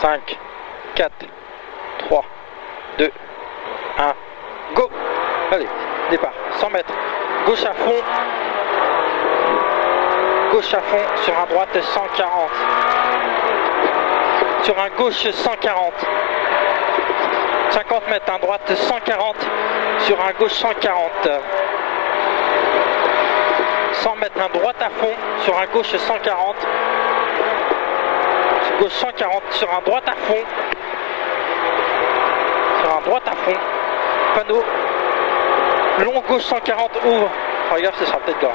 5, 4, 3, 2, 1, go. Allez, départ, 100 mètres, gauche à fond sur un droite 140, sur un gauche 140, 50 mètres, un droite 140, sur un gauche 140, 100 mètres, un droite à fond, sur un gauche 140, gauche 140, sur un droite à fond, panneau, long gauche 140, ouvre, regarde, ce sera peut-être gars,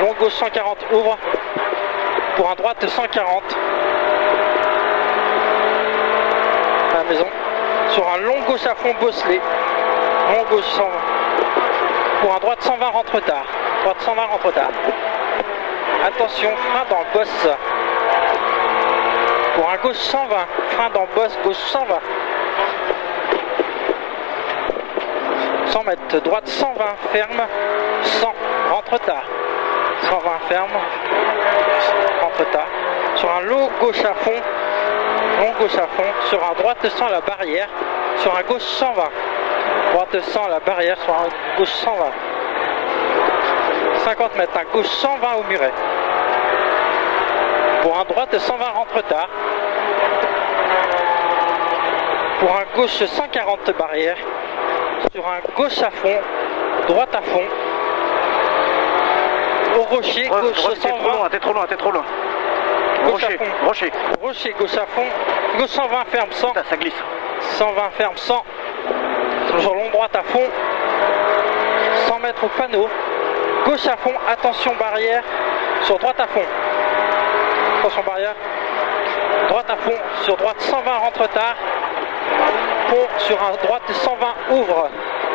long gauche 140, ouvre, pour un droite 140, à la maison, sur un long gauche à fond, bosselé, long gauche 120, pour un droite 120, rentre tard, droite 120, rentre tard, attention, frein dans le boss, pour un gauche 120, frein dans le boss, gauche 120, 100 mètres, droite 120, ferme, 100, rentre tard, 120, ferme, rentre tard, sur un long gauche à fond, sur un droite 100 à la barrière, sur un gauche 120, droite 100 à la barrière, sur un gauche 120, 50 mètres, un gauche 120 au muret, pour un droite 120, rentre tard, pour un gauche 140 barrière, sur un gauche à fond, droite à fond, au rocher, gauche 120. T'es trop loin. Rocher. Rocher, gauche à fond, gauche 120, ferme 100. Putain, ça glisse. 120, ferme 100. Toujours long droite à fond. 100 mètres au panneau. Gauche à fond, attention barrière, sur droite à fond. Attention barrière. Droite à fond, sur droite 120, rentre tard. Pont sur un droite 120, ouvre.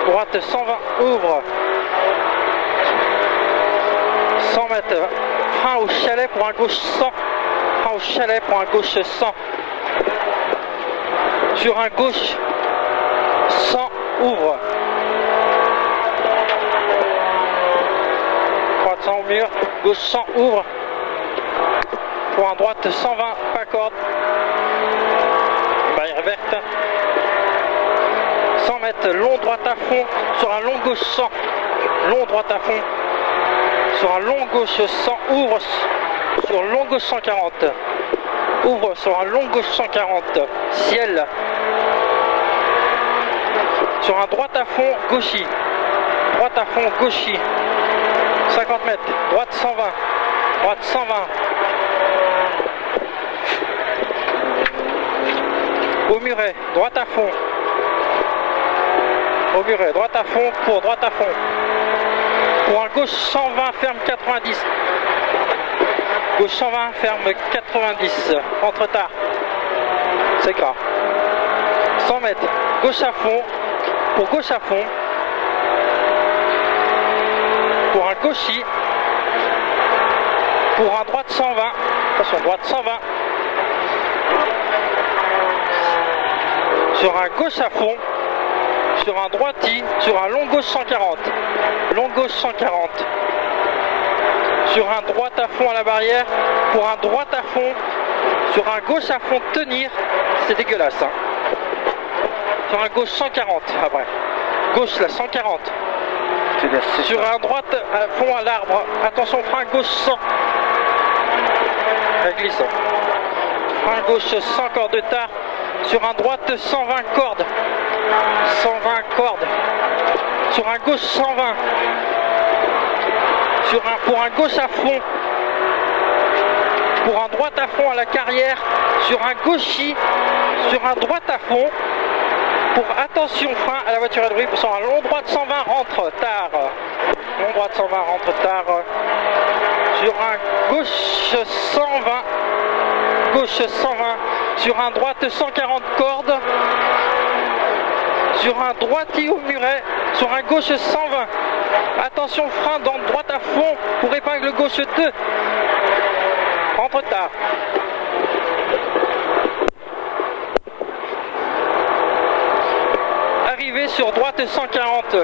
Droite 120, ouvre. 100 mètres, frein au chalet pour un gauche 100. Frein au chalet pour un gauche 100. Sur un gauche 100, ouvre. Droite 100 au mur, gauche 100, ouvre. Pour un droite 120, pas corde. Barrière verte. 100 mètres, long droite à fond, sur un long gauche 100. Long droite à fond. Sur un long gauche 100, ouvre sur long gauche 140. Ouvre sur un long gauche 140. Ciel. Sur un droite à fond, gauchy. Droite à fond, gauchy. 50 mètres, droite 120. Droite 120. Au muret, droite à fond. Au muret, droite à fond, pour droite à fond. Pour un gauche 120, ferme 90. Gauche 120, ferme 90. Entre tard. C'est grave. 100 mètres. Gauche à fond. Pour gauche à fond. Pour un gauchy. Pour un droite 120. Attention, droite 120. Sur un gauche à fond. Sur un droiti, sur un long gauche 140. Long gauche 140. Sur un droite à fond à la barrière. Pour un droite à fond. Sur un gauche à fond tenir. C'est dégueulasse. Hein. Sur un gauche 140 après. Gauche là 140. Sur un droite à fond à l'arbre. Attention, frein gauche 100. Elle glisse. Frein gauche 100 cordes de tard. Sur un droite 120 cordes. 120 cordes. Sur un gauche 120. Pour un gauche à fond. Pour un droite à fond à la carrière. Sur un gauchy. Sur un droite à fond. Pour attention frein à la voiture à bruit. Sur un long droite 120 rentre tard. Long droite 120 rentre tard. Sur un gauche 120. Gauche 120. Sur un droite 140 cordes. Sur un droitier au muret, sur un gauche 120. Attention, frein dans droite à fond pour épingle gauche 2. Rentre tard. Arrivé sur droite 140.